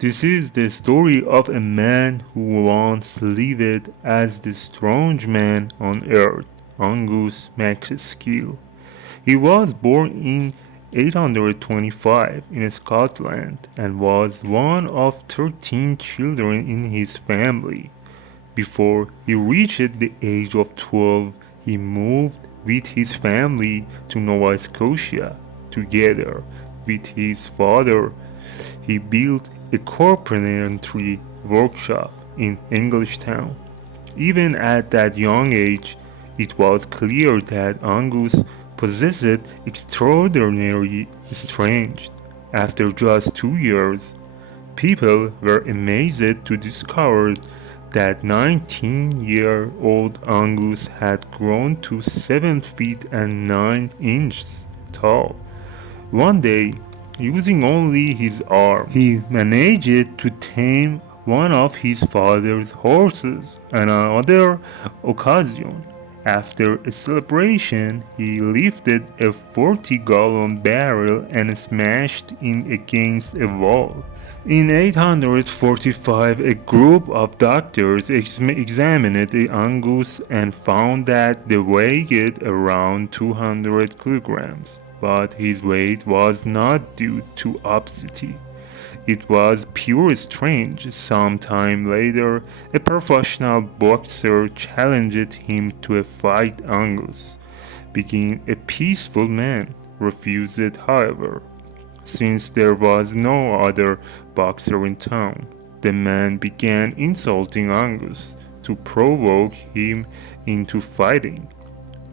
This is the story of a man who once lived as the strongest man on earth, Angus MacAskill. He was born in 825 in Scotland and was one of 13 children in his family. Before he reached the age of 12, he moved with his family to Nova Scotia. Together with his father, he built a carpentry workshop in Englishtown. Even at that young age, it was clear that Angus possessed extraordinary strength. After just 2 years, people were amazed to discover that 19-year-old Angus had grown to 7 feet and 9 inches tall. One day, using only his arms, he managed to tame one of his father's horses. On another occasion, after a celebration, he lifted a 40-gallon barrel and smashed it against a wall. In 845, a group of doctors examined the Angus and found that they weighed around 200 kilograms, but his weight was not due to obesity. It was pure strength. Some time later, a professional boxer challenged him to a fight. Angus, being a peaceful man, refused, however. Since there was no other boxer in town, the man began insulting Angus to provoke him into fighting.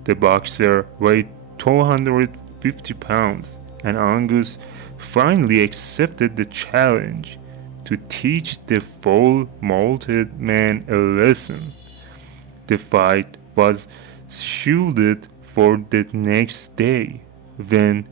The boxer weighed 250 pounds, and Angus finally accepted the challenge to teach the foul-mouthed man a lesson. The fight was scheduled for the next day. When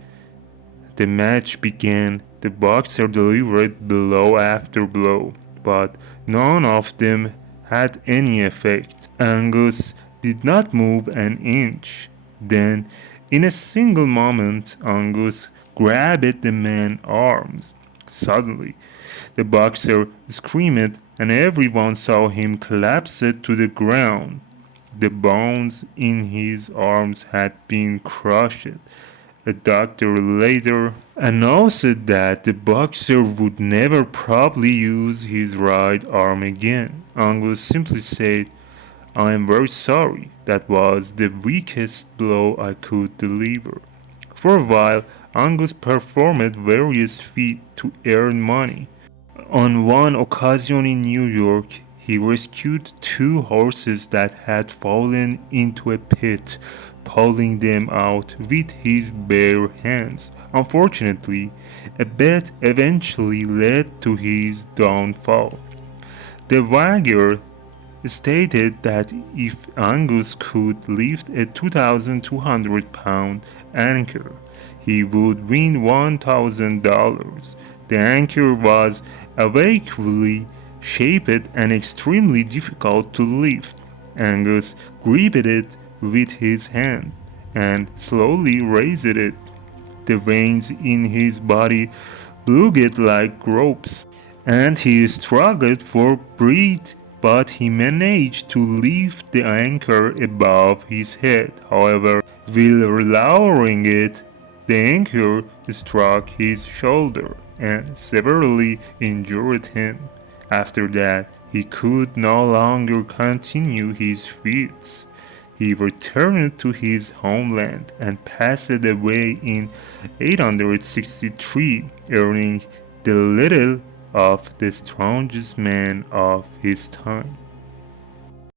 the match began, the boxer delivered blow after blow, but none of them had any effect. Angus did not move an inch. Then, in a single moment, Angus grabbed the man's arms. Suddenly, the boxer screamed, and everyone saw him collapse to the ground. The bones in his arms had been crushed. A doctor later announced that the boxer would never probably use his right arm again. Angus simply said, "I am very sorry. That was the weakest blow I could deliver." For a while, Angus performed various feats to earn money. On one occasion in New York, he rescued 2 horses that had fallen into a pit, pulling them out with his bare hands. Unfortunately, a bet eventually led to his downfall. The wager stated that if Angus could lift a 2,200-pound anchor, he would win $1,000. The anchor was awkwardly shaped and extremely difficult to lift. Angus gripped it with his hand and slowly raised it. The veins in his body blocked like ropes, and he struggled for breath, but he managed to lift the anchor above his head. However, while lowering it, the anchor struck his shoulder and severely injured him. After that, he could no longer continue his feats. He returned to his homeland and passed away in 863, earning the title of the strongest man of his time.